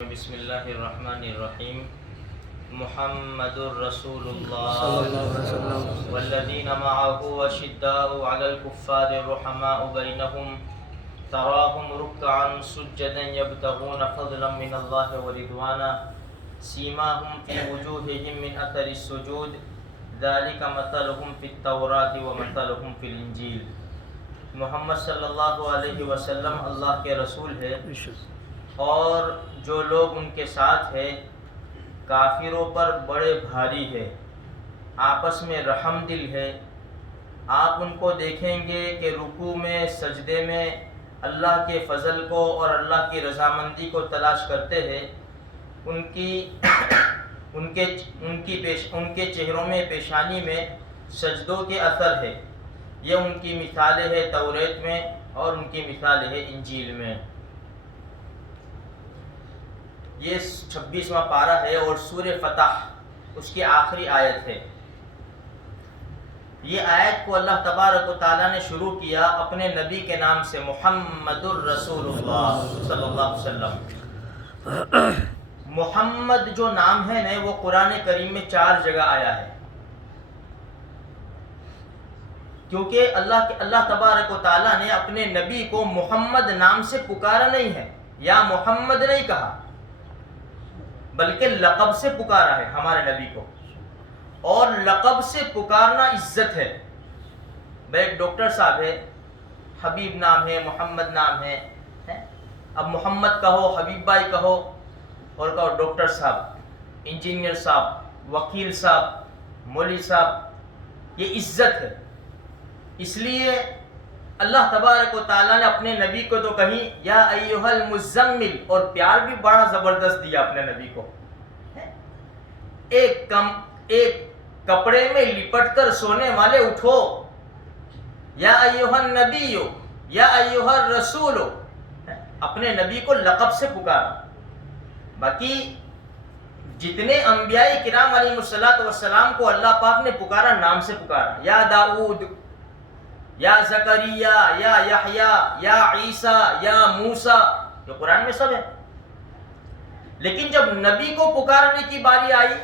بسم اللہ الرحمن الرحیم محمد رسول اللہ صلی اللہ علیہ وسلم والذین معه اشداء علی الکفار رحماء بینہم تراہم رکعا سجدا یبتغون فضلا من اللہ ورضوانا سیماہم فی وجوہہم من اثر السجود ذالک مثلہم فی التوراۃ ومثلہم فی الانجیل۔ محمد صلی اللہ علیہ وسلم اللہ کے رسول ہے اور جو لوگ ان کے ساتھ ہیں کافروں پر بڑے بھاری ہے، آپس میں رحم دل ہے۔ آپ ان کو دیکھیں گے کہ رکوع میں سجدے میں اللہ کے فضل کو اور اللہ کی رضامندی کو تلاش کرتے ہیں۔ ان کے چہروں میں پیشانی میں سجدوں کے اثر ہے۔ یہ ان کی مثالیں ہے توریت میں اور ان کی مثالیں ہے انجیل میں۔ یہ 26واں پارہ ہے اور سورہ فتح اس کی آخری آیت ہے۔ یہ آیت کو اللہ تبارک و تعالیٰ نے شروع کیا اپنے نبی کے نام سے، محمد الرسول اللہ صلی اللہ علیہ وسلم۔ محمد جو نام ہے نا وہ قرآن کریم میں 4 جگہ آیا ہے، کیونکہ اللہ تبارک و تعالیٰ نے اپنے نبی کو محمد نام سے پکارا نہیں ہے، یا محمد نہیں کہا، بلکہ لقب سے پکارا ہے ہمارے نبی کو، اور لقب سے پکارنا عزت ہے۔ بھائی ایک ڈاکٹر صاحب ہے، حبیب نام ہے، محمد نام ہے، اب محمد کہو، حبیب بھائی کہو، اور کہو ڈاکٹر صاحب، انجینئر صاحب، وکیل صاحب، مولوی صاحب، یہ عزت ہے۔ اس لیے اللہ تبارک و تعالیٰ نے اپنے نبی کو تو کہیں یا ایھا المزمل، اور پیار بھی بڑا زبردست دیا اپنے نبی کو۔ ایک کپڑے میں لپٹ کر سونے والے اٹھو، یا ایھا النبی یا ایھا الرسول، اپنے نبی کو لقب سے پکارا۔ باقی جتنے انبیاء کرام علیہ السلام کو اللہ پاک نے پکارا نام سے پکارا، یا داؤد، یا زکریا، یا یحییٰ، یا عیسیٰ، یا موسیٰ، یہ قرآن میں سب ہے۔ لیکن جب نبی کو پکارنے کی باری آئی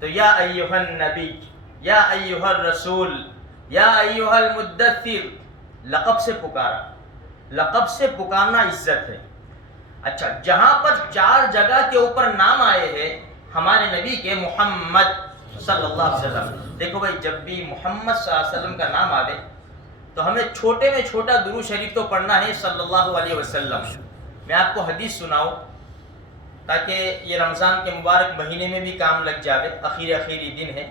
تو یا ایھا النبی، یا ایھا الرسول، یا ایھا المدثر، لقب سے پکارا۔ لقب سے پکارنا عزت ہے۔ اچھا، جہاں پر 4 جگہ کے اوپر نام آئے ہیں ہمارے نبی کے، محمد صلی اللہ علیہ وسلم، دیکھو بھائی جب بھی محمد صلی اللہ علیہ وسلم کا نام آئے تو ہمیں چھوٹے میں چھوٹا درود شریف تو پڑھنا ہے صلی اللہ علیہ وسلم۔ میں آپ کو حدیث سناؤں تاکہ یہ رمضان کے مبارک مہینے میں بھی کام لگ جاوے، آخری دن ہے۔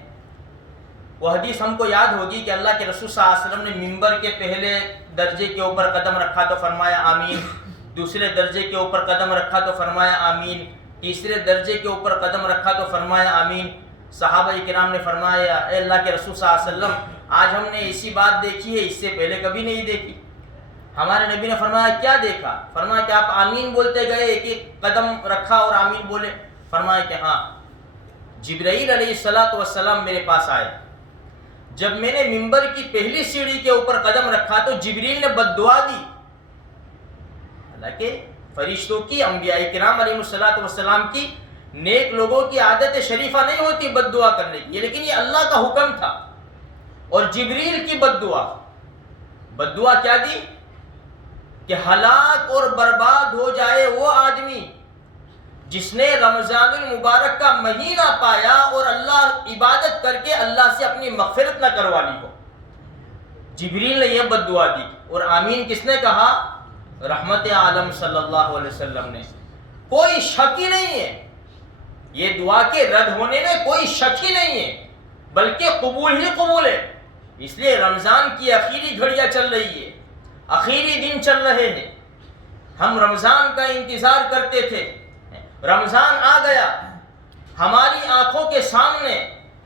وہ حدیث ہم کو یاد ہوگی کہ اللہ کے رسول صلی اللہ علیہ وسلم نے ممبر کے پہلے درجے کے اوپر قدم رکھا تو فرمایا آمین، دوسرے درجے کے اوپر قدم رکھا تو فرمایا آمین، تیسرے درجے کے اوپر قدم رکھا تو فرمایا آمین۔ صحابہ کرام نے فرمایا اے اللہ کے رسول صلی اللہ علیہ وسلم، آج ہم نے ایسی بات دیکھی ہے اس سے پہلے کبھی نہیں دیکھی۔ ہمارے نبی نے فرمایا کیا دیکھا؟ فرمایا کہ آپ آمین بولتے گئے، ایک قدم رکھا اور آمین بولے۔ فرمایا کہ ہاں، جبرائیل علیہ السلام میرے پاس آئے، جب میں نے ممبر کی پہلی سیڑھی کے اوپر قدم رکھا تو جبریل نے بد دعا دی۔ حالانکہ فرشتوں کی، انبیاء کرام علیہ السلام کی، نیک لوگوں کی عادت شریفہ نہیں ہوتی بد دعا کرنے کی، لیکن یہ اللہ کا حکم تھا۔ اور جبریل کی بد دعا کیا دی کہ ہلاک اور برباد ہو جائے وہ آدمی جس نے رمضان المبارک کا مہینہ پایا اور اللہ عبادت کر کے اللہ سے اپنی مغفرت نہ کروا لی ہو۔ جبریل نے یہ بد دعا دی، اور آمین کس نے کہا؟ رحمت عالم صلی اللہ علیہ وسلم نے۔ کوئی شک ہی نہیں ہے، یہ دعا کے رد ہونے میں کوئی شک ہی نہیں ہے، بلکہ قبول ہی قبول ہے۔ اس لیے رمضان کی آخری گھڑیاں چل رہی ہے، آخری دن چل رہے ہیں۔ ہم رمضان کا انتظار کرتے تھے، رمضان آ گیا، ہماری آنکھوں کے سامنے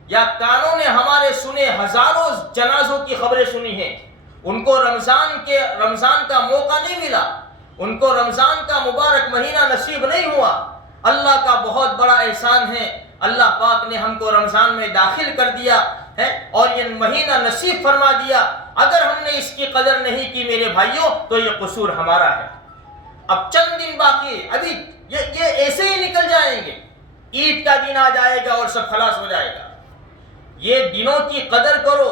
یا کانوں نے ہمارے سنے ہزاروں جنازوں کی خبریں سنی ہیں۔ ان کو رمضان کا موقع نہیں ملا، ان کو رمضان کا مبارک مہینہ نصیب نہیں ہوا۔ اللہ کا بہت بڑا احسان ہے، اللہ پاک نے ہم کو رمضان میں داخل کر دیا ہے اور یہ مہینہ نصیب فرما دیا۔ اگر ہم نے اس کی قدر نہیں کی میرے بھائیوں تو یہ قصور ہمارا ہے۔ اب چند دن باقی ہے، ابھی یہ ایسے ہی نکل جائیں گے، عید کا دن آ جائے گا اور سب خلاص ہو جائے گا۔ یہ دنوں کی قدر کرو،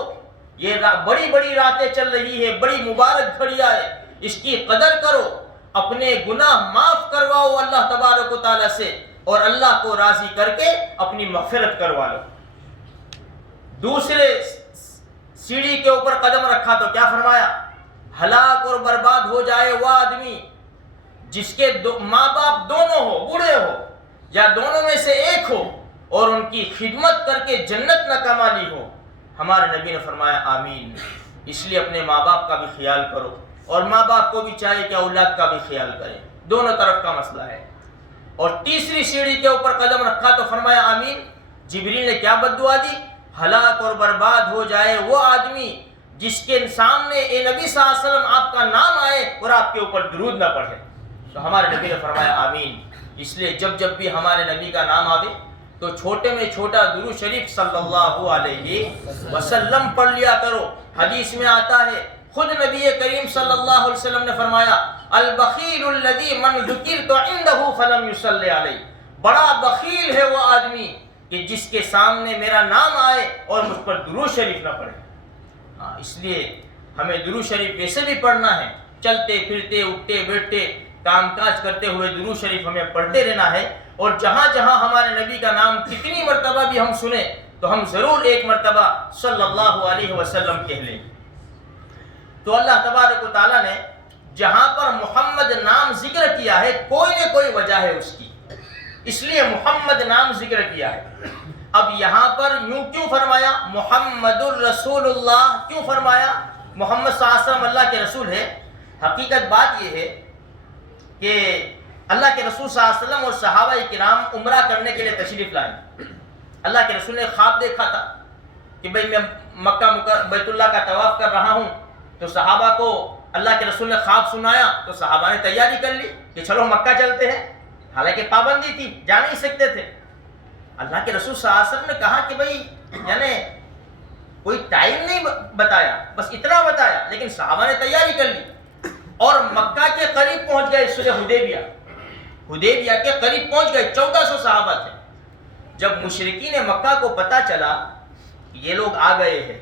یہ بڑی بڑی راتیں چل رہی ہے، بڑی مبارک گھڑیاں ہے، اس کی قدر کرو، اپنے گناہ معاف کرواؤ اللہ تبارک و تعالیٰ سے، اور اللہ کو راضی کر کے اپنی مغفرت کروا لو۔ دوسرے سیڑھی کے اوپر قدم رکھا تو کیا فرمایا؟ ہلاک اور برباد ہو جائے وہ آدمی جس کے ماں باپ دونوں ہو، بوڑھے ہو یا دونوں میں سے ایک ہو، اور ان کی خدمت کر کے جنت نہ کما لی ہو۔ ہمارے نبی نے فرمایا آمین۔ اس لیے اپنے ماں باپ کا بھی خیال کرو، اور ماں باپ کو بھی چاہیے کہ اولاد کا بھی خیال کرے، دونوں طرف کا مسئلہ ہے۔ اور تیسری سیڑھی کے اوپر قدم رکھا تو فرمایا آمین۔ جبریل نے کیا بد دعا دی؟ ہلاک اور برباد ہو جائے وہ آدمی جس کے سامنے اے نبی صلی اللہ علیہ وسلم آپ کا نام آئے اور آپ کے اوپر درود نہ پڑھے۔ تو ہمارے نبی نے فرمایا آمین۔ اس لیے جب بھی ہمارے نبی کا نام آوے تو چھوٹے میں چھوٹا درود شریف صلی اللہ علیہ وسلم پڑھ لیا کرو۔ حدیث میں آتا ہے، خود نبی کریم صلی اللہ علیہ وسلم نے فرمایا البخیل الذی من ذکرت عنده فلم یصلی علیہ، بڑا بخیل ہے وہ آدمی کہ جس کے سامنے میرا نام آئے اور مجھ پر درود شریف نہ پڑھے۔ اس لیے ہمیں درود شریف ویسے بھی پڑھنا ہے، چلتے پھرتے اٹھتے بیٹھتے کام کاج کرتے ہوئے درود شریف ہمیں پڑھتے رہنا ہے، اور جہاں جہاں ہمارے نبی کا نام کتنی مرتبہ بھی ہم سنیں تو ہم ضرور ایک مرتبہ صلی اللہ علیہ وسلم کہہ لیں۔ تو اللہ تبارک و تعالیٰ نے جہاں پر محمد نام ذکر کیا ہے کوئی نہ کوئی وجہ ہے اس کی، اس لیے محمد نام ذکر کیا ہے۔ اب یہاں پر یوں کیوں فرمایا محمد الرسول اللہ؟ کیوں فرمایا محمد صلی اللہ علیہ وسلم اللہ کے رسول ہے؟ حقیقت بات یہ ہے کہ اللہ کے رسول صلی اللہ علیہ وسلم اور صحابہ کرام عمرہ کرنے کے لیے تشریف لائے۔ اللہ کے رسول نے خواب دیکھا تھا کہ بھئی میں مکہ بیت اللہ کا طواف کر رہا ہوں، تو صحابہ کو اللہ کے رسول نے خواب سنایا تو صحابہ نے تیاری کر لی کہ چلو مکہ چلتے ہیں، حالانکہ پابندی تھی، جا نہیں سکتے تھے۔ اللہ کے رسول صلی اللہ علیہ وسلم نے کہا کہ بھئی یعنی کوئی ٹائم نہیں بتایا، بس اتنا بتایا، لیکن صحابہ نے تیاری کر لی اور مکہ کے قریب پہنچ گئے۔ صلح حدیبیہ کے قریب پہنچ گئے، 1400 صحابہ تھے۔ جب مشرکین مکہ کو پتہ چلا کہ یہ لوگ آ گئے ہیں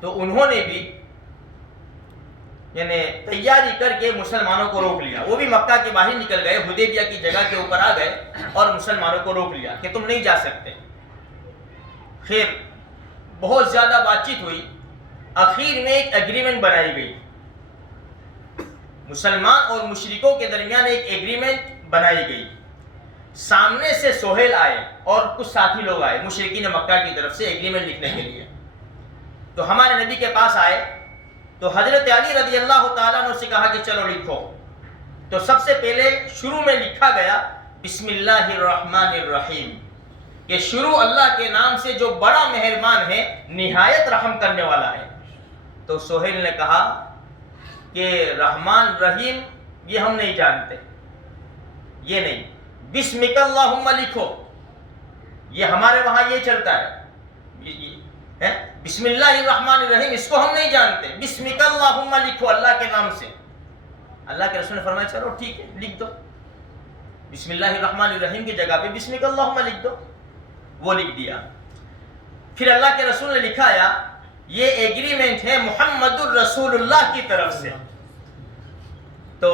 تو انہوں نے بھی یعنی تیاری کر کے مسلمانوں کو روک لیا۔ وہ بھی مکہ کے باہر نکل گئے، حدیبیہ کی جگہ کے اوپر آ گئے اور مسلمانوں کو روک لیا کہ تم نہیں جا سکتے۔ خیر بہت زیادہ بات چیت ہوئی، آخر میں ایک ایگریمنٹ بنائی گئی، مسلمان اور مشرکوں کے درمیان ایک ایگریمنٹ بنائی گئی۔ سامنے سے سہیل آئے اور کچھ ساتھی لوگ آئے مشرکین مکہ کی طرف سے ایگریمنٹ لکھنے کے لیے۔ تو ہمارے نبی کے پاس آئے تو حضرت علی رضی اللہ تعالیٰ عنہ سے کہا کہ چلو لکھو۔ تو سب سے پہلے شروع میں لکھا گیا بسم اللہ الرحمن الرحیم، کہ شروع اللہ کے نام سے جو بڑا مہربان ہے، نہایت رحم کرنے والا ہے۔ تو سہیل نے کہا کہ رحمان رحیم یہ ہم نہیں جانتے، یہ نہیں، بسمک اللہم لکھو، یہ ہمارے وہاں یہ چلتا ہے، بسم اللہ الرحمن الرحیم اس کو ہم نہیں جانتے، بسمک اللہم لکھو اللہ کے نام سے۔ اللہ کے رسول نے فرمایا چلو ٹھیک ہے لکھ دو، بسم اللہ الرحمن الرحیم کی جگہ پہ بسمک اللہم لکھ دو۔ وہ لکھ دیا۔ پھر اللہ کے رسول نے لکھایا یہ ایگریمنٹ ہے محمد الرسول اللہ کی طرف سے۔ تو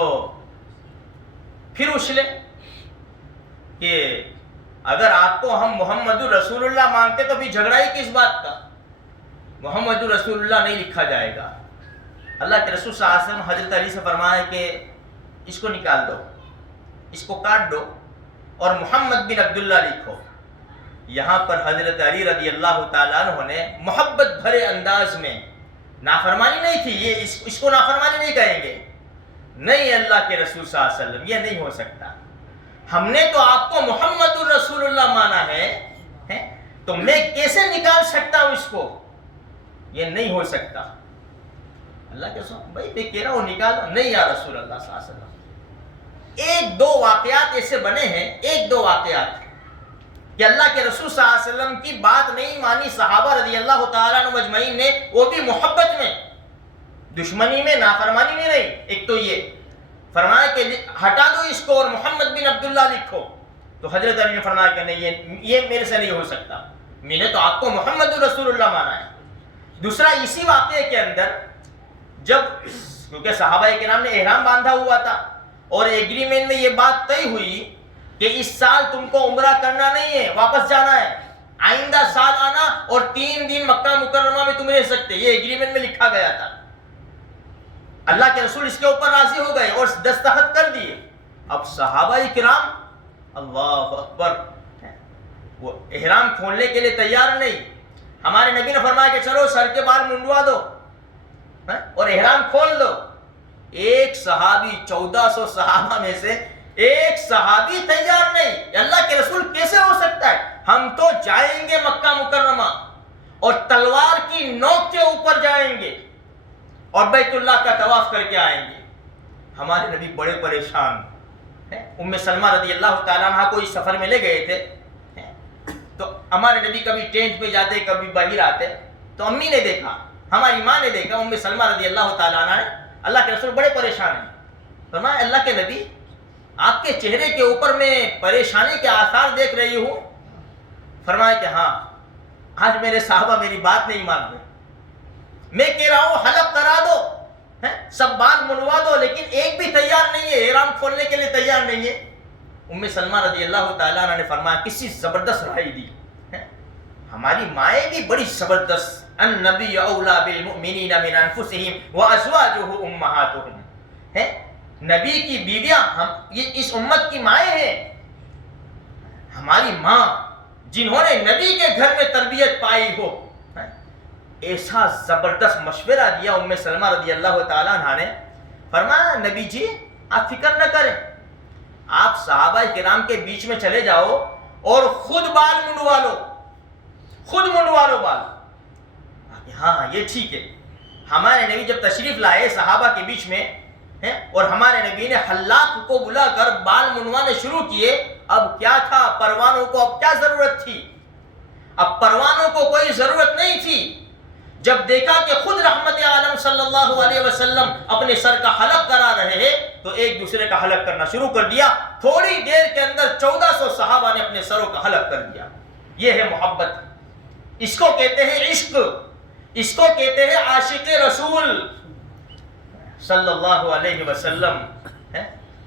پھر اچھلے کہ اگر آپ کو ہم محمد الرسول اللہ مانگتے تو بھی جھگڑا ہی کس بات کا، محمد الرسول اللہ نہیں لکھا جائے گا۔ اللہ کے رسول صلی اللہ علیہ وسلم حضرت علی سے فرمایا کہ اس کو نکال دو، اس کو کاٹ دو اور محمد بن عبداللہ لکھو۔ یہاں پر حضرت علی رضی اللہ تعالیٰ عنہ نے محبت بھرے انداز میں، نافرمانی نہیں تھی، یہ اس کو نافرمانی نہیں کہیں گے، نہیں اللہ کے رسول صلی اللہ علیہ وسلم یہ نہیں ہو سکتا، ہم نے تو آپ کو محمد الرسول اللہ مانا ہے تو میں کیسے نکال سکتا ہوں اس کو، یہ نہیں ہو سکتا۔ اللہ کے رسول بھائی میں کہہ رہا ہوں نکالو، نہیں یا رسول اللہ صلی اللہ علیہ وسلم۔ ایک دو واقعات ایسے بنے ہیں، ایک دو واقعات کہ اللہ کے رسول صلی اللہ علیہ وسلم کی بات نہیں مانی صحابہ رضی اللہ تعالیٰ عنہ مجمعین نے، وہ بھی محبت میں، دشمنی میں، نافرمانی میں نہیں۔ ایک تو یہ فرمایا کہ ہٹا دو اس کو اور محمد بن عبداللہ لکھو. تو حضرت علی نے فرمایا کہ نہیں، یہ میرے سے نہیں ہو سکتا، میں نے تو آپ کو محمد رسول اللہ مانا ہے. دوسرا اسی واقعے کے اندر جب کیونکہ صحابہ کرام نے احرام باندھا ہوا تھا اور ایگریمنٹ میں یہ بات طے ہوئی کہ اس سال تم کو عمرہ کرنا نہیں ہے، واپس جانا ہے، آئندہ سال آنا اور 3 دن مکہ مکرمہ میں تم رہ سکتے، یہ ایگریمنٹ میں لکھا گیا تھا. اللہ کے رسول اس کے اوپر راضی ہو گئے اور دستخط کر دیے. اب صحابہ کرام اللہ اکبر وہ احرام کھولنے کے لیے تیار نہیں. ہمارے نبی نے فرمایا کہ چلو سر کے بال منڈوا دو اور احرام کھول دو. ایک صحابی 1400 صحابہ میں سے ایک صحابی تیار نہیں. اللہ کے رسول کیسے ہو سکتا ہے؟ ہم تو جائیں گے مکہ مکرمہ اور تلوار کی نوک کے اوپر جائیں گے اور بیت اللہ کا طواف کر کے آئیں گے. ہمارے نبی بڑے پریشان. ام سلمہ رضی اللہ تعالیٰ عنہ کو اس سفر میں لے گئے تھے تو ہمارے نبی کبھی ٹینٹ پہ جاتے کبھی باہر آتے تو امی نے دیکھا، ہماری ماں نے دیکھا، ام سلمہ رضی اللہ تعالیٰ عنہ نے. اللہ کے رسول بڑے پریشان ہیں. فرمایا اللہ کے نبی آپ کے چہرے کے اوپر میں پریشانی کے آثار دیکھ رہی ہوں. فرمایا کہ ہاں آج میرے صحابہ میری بات نہیں مان رہے. میں کہہ رہا ہوں حلق کرا دو، سب بات منوا دو، لیکن ایک بھی تیار نہیں ہے، احرام کھولنے کے لیے تیار نہیں ہے. ام سلمہ رضی اللہ تعالیٰ عنہ نے فرمایا کسی زبردست رائے دی. ہماری مائیں بھی بڑی زبردست. النبی اولا بالمؤمنین من انفسہم وازواجہ امہاتہم. نبی کی بیویاں یہ اس امت کی مائیں ہیں. ہماری ماں جنہوں نے نبی کے گھر میں تربیت پائی ہو، ایسا زبردست مشورہ دیا ام سلمہ رضی اللہ تعالیٰ عنہ نے. فرمایا نبی جی آپ فکر نہ کریں، آپ صحابہ کرام کے بیچ میں چلے جاؤ اور خود بال منڈوا لو، خود منڈوا لو بال. ہاں یہ ٹھیک ہے. ہمارے نبی جب تشریف لائے صحابہ کے بیچ میں اور ہمارے نبی نے حلاق کو بلا کر بال منڈوانے شروع کیے. اب کیا تھا، پروانوں کو اب کیا ضرورت تھی؟ اب پروانوں کو کوئی ضرورت نہیں تھی. جب دیکھا کہ خود رحمت عالم صلی اللہ علیہ وسلم اپنے سر کا حلق کرا رہے ہیں تو ایک دوسرے کا حلق کرنا شروع کر دیا. تھوڑی دیر کے اندر 1400 صحابہ نے اپنے سروں کا حلق کر دیا. یہ ہے محبت، اس کو کہتے ہیں عشق، اس کو کہتے ہیں عاشق رسول صلی اللہ علیہ وسلم.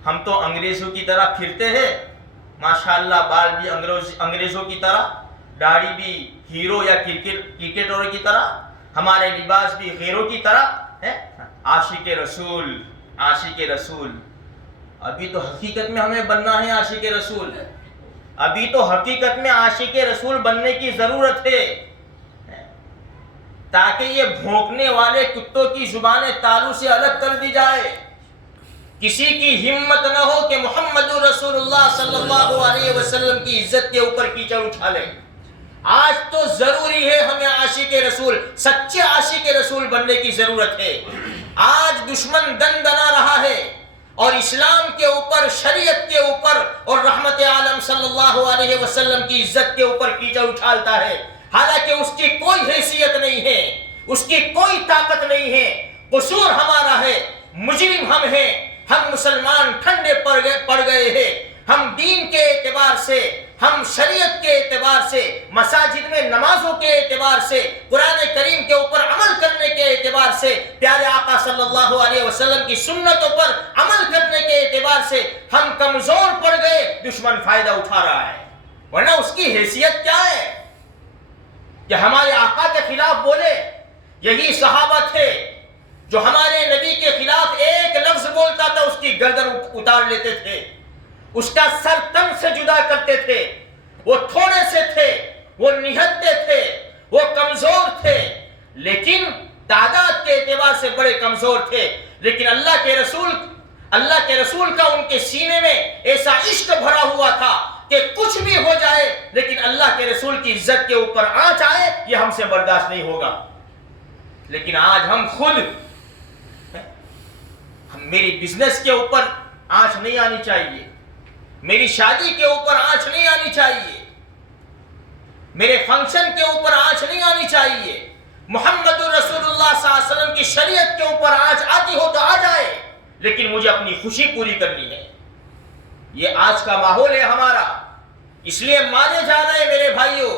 ہم تو انگریزوں کی طرح پھرتے ہیں، ماشاءاللہ بال بھی انگریزوں کی طرح، داڑھی بھی ہیرو یا کرکٹروں کی طرح، ہمارے لباس بھی غیروں کی طرح. عاشق رسول، عاشق رسول. ابھی تو حقیقت میں ہمیں بننا ہے عاشق رسول. ابھی تو حقیقت میں عاشق رسول بننے کی ضرورت ہے تاکہ یہ بھونکنے والے کتوں کی زبانیں تالو سے الگ کر دی جائے. کسی کی ہمت نہ ہو کہ محمد رسول اللہ صلی اللہ علیہ وسلم کی عزت کے اوپر کیچڑ اٹھا لے. آج تو ضروری ہے ہمیں عاشق رسول، سچے عاشق رسول بننے کی ضرورت ہے. آج دشمن دن دنا رہا ہے اور اسلام کے اوپر، شریعت کے اوپر اور رحمت عالم صلی اللہ علیہ وسلم کی عزت کے اوپر کیچڑ اچھالتا ہے، حالانکہ اس کی کوئی حیثیت نہیں ہے، اس کی کوئی طاقت نہیں ہے. قصور ہمارا ہے، مجرم ہم ہیں. ہم مسلمان ٹھنڈے پڑ گئے ہیں. ہم دین کے اعتبار سے، ہم شریعت کے اعتبار سے، مساجد میں نمازوں کے اعتبار سے، قرآن کریم کے اوپر عمل کرنے کے اعتبار سے، پیارے آقا صلی اللہ علیہ وسلم کی سنتوں پر عمل کرنے کے اعتبار سے ہم کمزور پڑ گئے. دشمن فائدہ اٹھا رہا ہے، ورنہ اس کی حیثیت کیا ہے کہ ہمارے آقا کے خلاف بولے؟ یہی صحابہ تھے جو ہمارے نبی کے خلاف ایک لفظ بولتا تھا اس کی گردن اتار لیتے تھے، اس کا سر تن سے جدا کرتے تھے. وہ تھوڑے سے تھے، وہ نہتے تھے، وہ کمزور تھے، لیکن تعداد کے اعتبار سے بڑے کمزور تھے. لیکن اللہ کے رسول کا ان کے سینے میں ایسا عشق بھرا ہوا تھا کہ کچھ بھی ہو جائے لیکن اللہ کے رسول کی عزت کے اوپر آنچ آئے یہ ہم سے برداشت نہیں ہوگا. لیکن آج ہم خود، میری بزنس کے اوپر آنچ نہیں آنی چاہیے، میری شادی کے اوپر آنچ نہیں آنی چاہیے، میرے فنکشن کے اوپر آنچ نہیں آنی چاہیے. محمد رسول اللہ صلی اللہ علیہ وسلم کی شریعت کے اوپر آنچ آتی ہو تو آ جائے، لیکن مجھے اپنی خوشی پوری کرنی ہے. یہ آج کا ماحول ہے ہمارا، اس لیے مارے جا رہے ہیں میرے بھائیوں،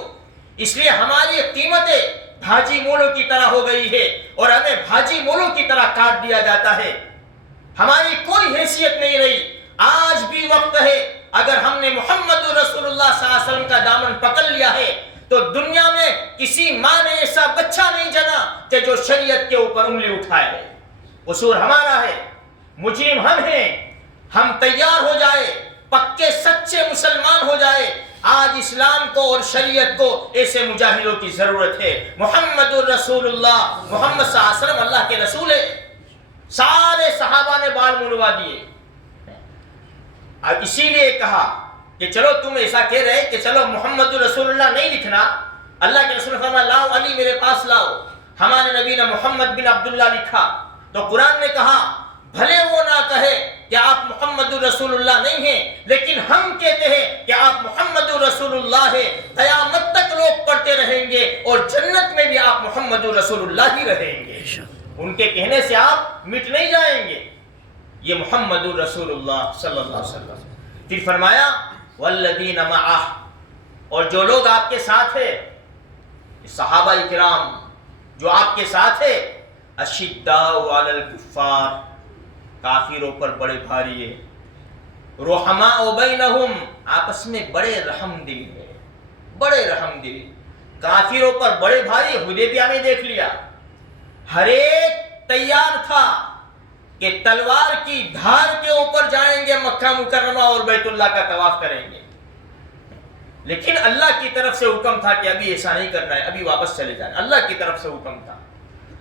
اس لیے ہماری قیمتیں بھاجی مولوں کی طرح ہو گئی ہے اور ہمیں بھاجی مولوں کی طرح کاٹ دیا جاتا ہے. ہماری کوئی حیثیت نہیں رہی. آج بھی وقت ہے، اگر ہم نے محمد رسول اللہ صلی اللہ علیہ وسلم کا دامن پکڑ لیا ہے تو دنیا میں کسی ماں نے ایسا بچہ نہیں جنا کہ جو شریعت کے اوپر انگلی اٹھائے. قصور ہمارا ہے، مجرم ہم ہیں. ہم تیار ہو جائے، پکے سچے مسلمان ہو جائے. آج اسلام کو اور شریعت کو ایسے مجاہدوں کی ضرورت ہے. محمد الرسول اللہ، محمد صلی اللہ علیہ وسلم اللہ کے رسول ہے. سارے صحابہ نے بال منڈوا دیے. اب اسی لیے کہا کہ چلو تم ایسا کہہ رہے کہ چلو محمد الرسول اللہ نہیں لکھنا، اللہ کے رسول نے فرمایا لاؤ علی میرے پاس لاؤ. ہمارے نبی نے محمد بن عبداللہ لکھا تو قرآن نے کہا بھلے وہ نہ کہے کہ آپ محمد الرسول اللہ نہیں ہیں، لیکن ہم کہتے ہیں کہ آپ محمد الرسول اللہ ہیں. قیامت تک لوگ پڑھتے رہیں گے اور جنت میں بھی آپ محمد الرسول اللہ ہی رہیں گے. ان کے کہنے سے آپ مٹ نہیں جائیں گے. یہ محمد الرسول اللہ صلی اللہ علیہ وسلم. پھر فرمایا والذین معہ، اور جو لوگ آپ کے ساتھ ہیں، صحابہ کرام جو آپ کے ساتھ ہیں، اشداء علی الکفار، کافروں پر بڑے بھاری ہے. رحماء بینہم، آپس میں بڑے رحم دل ہے، بڑے رحم دل. کافروں پر بڑے بھاری. حدیبیہ میں دیکھ لیا، ہر ایک تیار تھا کہ تلوار کی دھار کے اوپر جائیں گے مکہ مکرمہ اور بیت اللہ کا طواف کریں گے، لیکن اللہ کی طرف سے حکم تھا کہ ابھی ایسا نہیں کرنا ہے، ابھی واپس چلے جانا. اللہ کی طرف سے حکم تھا.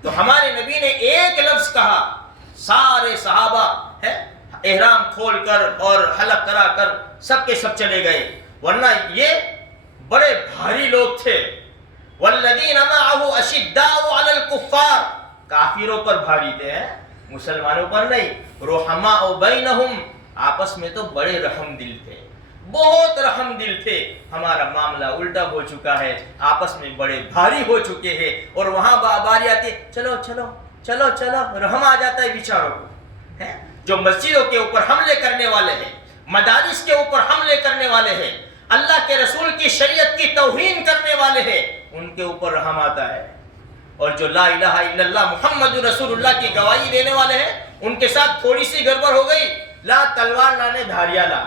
تو ہمارے نبی نے ایک لفظ کہا، سارے صحابہ احرام کھول کر اور حلق کرا کر سب کے سب چلے گئے، ورنہ یہ بڑے بھاری لوگ تھے. والذین معہ اشداء علی الکفار، کافروں پر بھاری تھے، مسلمانوں پر نہیں. رحماء بینہم، آپس میں تو بڑے رحم دل تھے، بہت رحم دل تھے. ہمارا معاملہ الٹا ہو چکا ہے، آپس میں بڑے بھاری ہو چکے ہیں اور وہاں باری آتی ہے چلو چلو چلو چلو، رحم آ جاتا ہے بیچاروں کو. جو مسجدوں کے اوپر حملے کرنے والے ہیں، مدارس کے اوپر حملے کرنے والے ہیں، اللہ کے رسول کی شریعت کی توہین کرنے والے ہیں، ان کے اوپر رحم آتا ہے. اور جو لا الہ الا اللہ محمد رسول اللہ کی گواہی دینے والے ہیں، ان کے ساتھ تھوڑی سی گڑبڑ ہو گئی، لا تلوار لانے دھاریاں لا.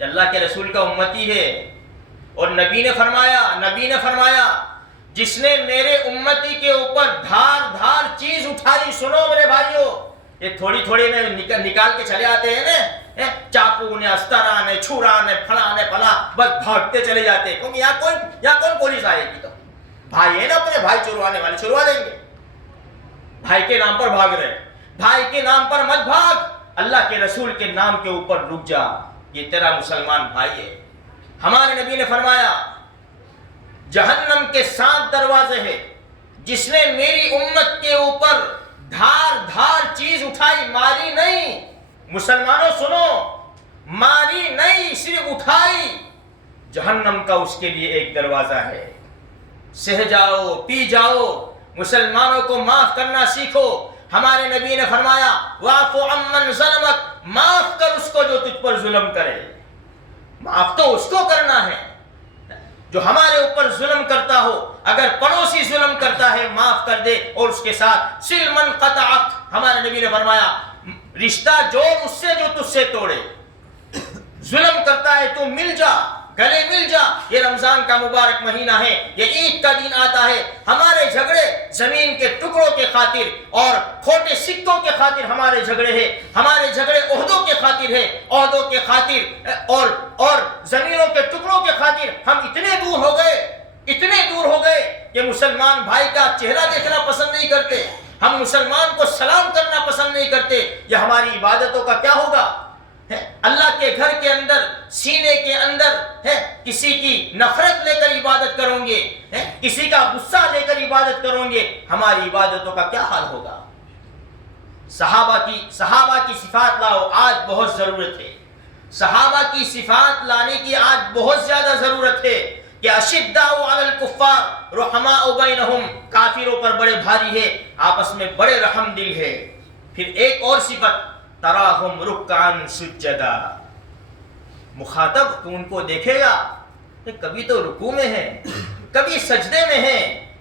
اللہ کے رسول کا امتی ہے اور نبی نے فرمایا جس نے میرے امتی کے اوپر دھار دھار چیز اٹھائی. سنو میرے بھائیو، یہ تھوڑی تھوڑی میں نکال کے چلے آتے ہیں نا، چاقو نے، استرا نے، چھرا نے، پھلا نے، پھلا، بس بھاگتے چلے جاتے ہیں. کیونکہ یہاں کون پولیس آئے گی؟ تو بھائی ہے نا، اپنے بھائی چروانے والے چروا دیں گے. بھائی کے نام پر بھاگ رہے، بھائی کے نام پر مت بھاگ، اللہ کے رسول کے نام کے اوپر رک جا، یہ تیرا مسلمان بھائی ہے. ہمارے نبی نے فرمایا جہنم کے 7 دروازے ہیں، جس نے میری امت کے اوپر دھار دھار چیز اٹھائی، ماری نہیں. مسلمانوں سنو، ماری نہیں، صرف اٹھائی. جہنم کا اس کے لیے ایک دروازہ ہے. سہ جاؤ، پی جاؤ، مسلمانوں کو معاف کرنا سیکھو. ہمارے نبی نے فرمایا واعف عمن ظلمک، معاف کر اس کو جو تجھ پر ظلم کرے. معاف تو اس کو کرنا ہے جو ہمارے اوپر ظلم کرتا ہو. اگر پڑوسی ظلم کرتا ہے معاف کر دے اور اس کے ساتھ سل من قطعک. ہمارے نبی نے فرمایا رشتہ جوڑ اس سے جو تجھ سے توڑے. ظلم کرتا ہے تو مل جا، گلے مل جا. یہ رمضان کا مبارک مہینہ ہے، یہ عید کا دن آتا ہے. ہمارے جھگڑے زمین کے ٹکڑوں کے خاطر اور کھوٹے سکوں کے خاطر ہمارے جھگڑے ہیں. ہمارے جھگڑے عہدوں کے خاطر ہے، عہدوں کے خاطر اور زمینوں کے ٹکڑوں کے خاطر. ہم اتنے دور ہو گئے کہ مسلمان بھائی کا چہرہ دیکھنا پسند نہیں کرتے، ہم مسلمان کو سلام کرنا پسند نہیں کرتے. یہ ہماری عبادتوں کا کیا ہوگا؟ اللہ کے گھر کے اندر، سینے کے اندر کسی کی نفرت لے کر عبادت کرو گے، کسی کا غصہ لے کر عبادت کرو گے، ہماری عبادتوں کا کیا حال ہوگا؟ صحابہ کی صفات لاؤ، آج بہت ضرورت ہے. صحابہ کی صفات لانے کی آج بہت زیادہ ضرورت ہے کہ اشداء علی الکفار رحماء بینہم، کافروں پر بڑے بھاری ہے، آپس میں بڑے رحم دل ہے. پھر ایک اور صفت تراہم رکعن سجدا. مخاطب تو ان کو دیکھے گا کہ کبھی تو رکوع میں ہے, کبھی سجدے میں ہے.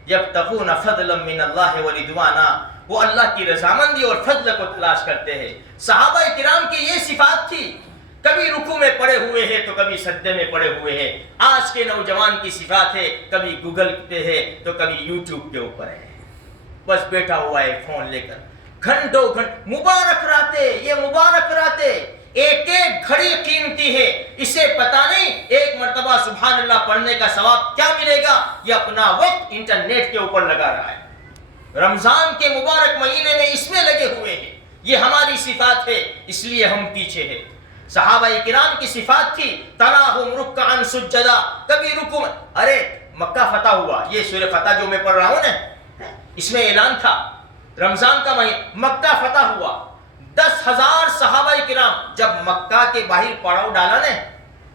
یبتغون فضلا من اللہ ورضوانا, وہ اللہ کی رضامندی اور فضل کو تلاش کرتے ہیں. صحابہ کرام کی یہ صفات تھی, کبھی رکوع میں پڑے ہوئے ہیں تو کبھی سجدے میں پڑے ہوئے ہیں. آج کے نوجوان کی صفات ہے, کبھی گوگل پہ ہے تو کبھی یوٹیوب کے اوپر ہے, بس بیٹھا ہوا ہے فون لے کر گھنٹوں گھنٹے. مبارک راتے, یہ مبارک راتے, ایک ایک گھڑی قیمتی ہے, اسے پتا نہیں ایک مرتبہ سبحان اللہ پڑھنے کا ثواب کیا ملے گا. یہ اپنا وقت انٹرنیٹ کے اوپر لگا رہا ہے. رمضان کے مبارک مہینے میں اس میں لگے ہوئے ہیں. یہ ہماری صفات ہے, اس لیے ہم پیچھے ہیں. صحابہ کرام کی صفات تھی تراہم رکعن سجدا, کبھی رکوع میں. ارے مکہ فتح ہوا, یہ سورہ فتح جو میں پڑھ رہا ہوں نا, اس میں اعلان تھا رمضان کا مہینہ, مکہ فتح ہوا. 10,000 صحابہ کرام جب مکہ کے باہر پڑاؤ ڈالا نا,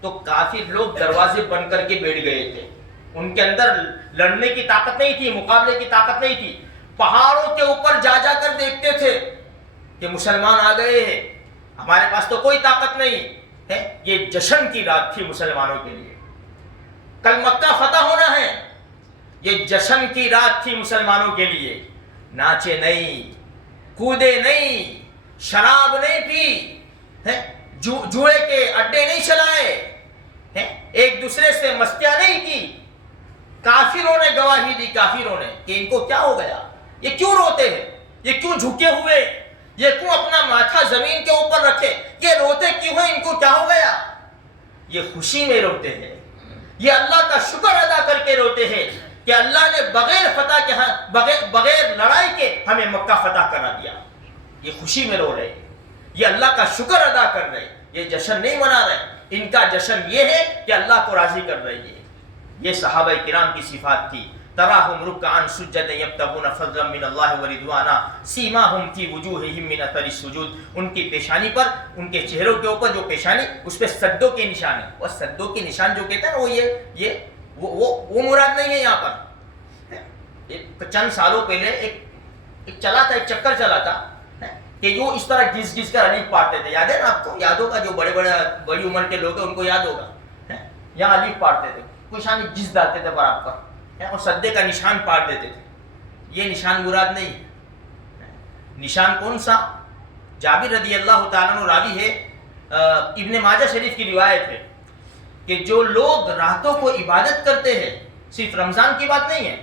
تو کافر لوگ دروازے بند کر کے بیٹھ گئے تھے. ان کے اندر لڑنے کی طاقت نہیں تھی, مقابلے کی طاقت نہیں تھی. پہاڑوں کے اوپر جا جا کر دیکھتے تھے کہ مسلمان آ گئے ہیں, ہمارے پاس تو کوئی طاقت نہیں ہے. یہ جشن کی رات تھی مسلمانوں کے لیے, کل مکہ فتح ہونا ہے. یہ جشن کی رات تھی مسلمانوں کے لیے. ناچے نہیں, کودے نہیں, شراب نہیں پی, جوئے کے اڈے نہیں چلائے, ایک دوسرے سے مستیاں نہیں کی. کافروں نے گواہی دی, کافروں نے, کہ ان کو کیا ہو گیا, یہ کیوں روتے ہیں, یہ کیوں جھکے ہوئے, یہ کیوں اپنا ماتھا زمین کے اوپر رکھے, یہ روتے کیوں ہیں, ان کو کیا ہو گیا. یہ خوشی میں روتے ہیں, یہ اللہ کا شکر ادا کر کے روتے ہیں کہ اللہ نے بغیر فتح کے, بغیر لڑائی کے ہمیں مکہ فتح کرا دیا. یہ خوشی میں رو رہے, یہ اللہ کا شکر ادا کر رہے, یہ جشن نہیں منا رہے. ان کا جشن یہ ہے کہ اللہ کو راضی کر رہے ہیں. یہ صحابہ کرام کی صفات تھی. تراہم رکعن سجدا یبتغون فضلا من اللہ ورضوانا سیماہم فی وجوہہم من اثر السجود. ان کی پیشانی پر, ان کے چہروں کے اوپر جو پیشانی, اس پہ سجدوں کے نشان ہیں. وہ سجدوں کے نشان جو کہتے ہیں نا, وہ مراد نہیں ہے یہاں پر. چند سالوں پہلے ایک چلا تھا, ایک چکر چلا تھا کہ جو اس طرح گھس گھس کر الف پاڑتے تھے. یاد ہے نا آپ کو, یاد ہوگا, جو بڑی عمر کے لوگ ہیں ان کو یاد ہوگا. یہاں الف پاڑتے تھے, پیشانی گھس ڈالتے تھے برابر, اور سجدے کا نشان پاڑ دیتے تھے. یہ نشان مراد نہیں. نشان کون سا؟ جابر رضی اللہ تعالیٰ عنہ راوی ہے, ابن ماجہ شریف کی روایت ہے کہ جو لوگ راتوں کو عبادت کرتے ہیں, صرف رمضان کی بات نہیں ہے,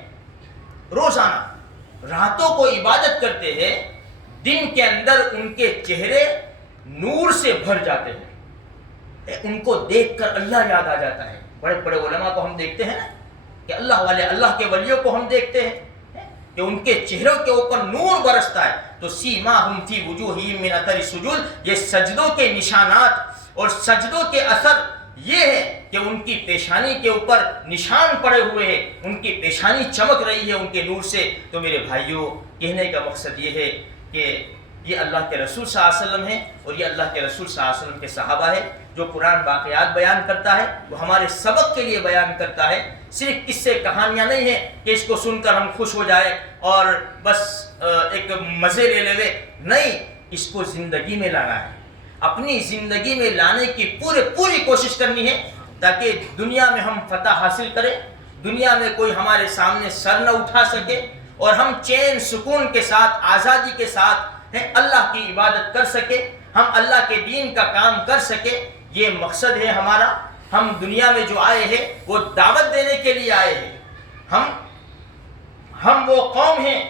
روزانہ راتوں کو عبادت کرتے ہیں, دن کے اندر ان کے چہرے نور سے بھر جاتے ہیں. ان کو دیکھ کر اللہ یاد آ جاتا ہے. بڑے بڑے علماء کو ہم دیکھتے ہیں نا, کہ اللہ والے, اللہ کے ولیوں کو ہم دیکھتے ہیں کہ ان کے چہروں کے اوپر نور برستا ہے. تو سیماہم فی وجوہہم من اثر السجود, یہ سجدوں کے نشانات اور سجدوں کے اثر یہ ہے کہ ان کی پیشانی کے اوپر نشان پڑے ہوئے ہیں, ان کی پیشانی چمک رہی ہے ان کے نور سے. تو میرے بھائیوں, کہنے کا مقصد یہ ہے کہ یہ اللہ کے رسول صلی اللہ علیہ وسلم ہے, اور یہ اللہ کے رسول صلی اللہ علیہ وسلم کے صحابہ ہے. جو قرآن واقعات بیان کرتا ہے وہ ہمارے سبق کے لیے بیان کرتا ہے. صرف قصے کہانیاں نہیں ہیں کہ اس کو سن کر ہم خوش ہو جائیں اور بس ایک مزے لے لے. نہیں, اس کو زندگی میں لانا ہے, اپنی زندگی میں لانے کی پوری کوشش کرنی ہے, تاکہ دنیا میں ہم فتح حاصل کریں, دنیا میں کوئی ہمارے سامنے سر نہ اٹھا سکے, اور ہم چین سکون کے ساتھ, آزادی کے ساتھ اللہ کی عبادت کر سکے, ہم اللہ کے دین کا کام کر سکے. یہ مقصد ہے ہمارا. ہم دنیا میں جو آئے ہیں وہ دعوت دینے کے لیے آئے ہیں. ہم وہ قوم ہیں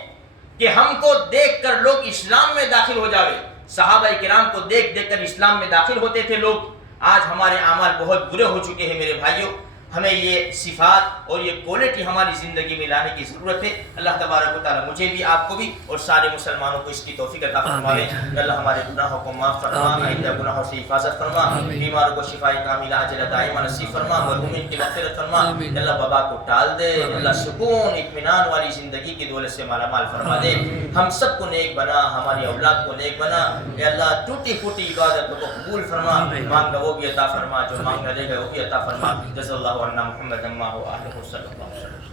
کہ ہم کو دیکھ کر لوگ اسلام میں داخل ہو جاوے. صحابہ کرام کو دیکھ کر اسلام میں داخل ہوتے تھے لوگ. آج ہمارے اعمال بہت برے ہو چکے ہیں میرے بھائیوں. ہمیں یہ صفات اور یہ کوالٹی ہماری زندگی میں لانے کی ضرورت ہے. اللہ تبارک و تعالیٰ مجھے بھی, آپ کو بھی, اور سارے مسلمانوں کو اس کی توفیق عطا فرمائے. اللہ ہمارے گناہوں کو معاف فرما, آئندہ گناہوں سے حفاظت فرما, بیماروں کو شفائے کاملہ عاجلہ دائمہ نصیب فرما, مرحومین کی مغفرت فرما. اللہ وبا کو ٹال دے, اللہ سکون اطمینان والی زندگی کی دولت سے مالا مال فرما دے. ہم سب کو نیک بنا, ہماری اولاد کو نیک بنا. اے اللہ ٹوٹی پھوٹی عبادتوں کو قبول فرما, مانگا وہ بھی عطا فرما, جو مانگا دے گا وہ بھی عطا فرما. جزا اللہ عنا محمد اما ہو آلہ صلی اللہ علیہ وسلم.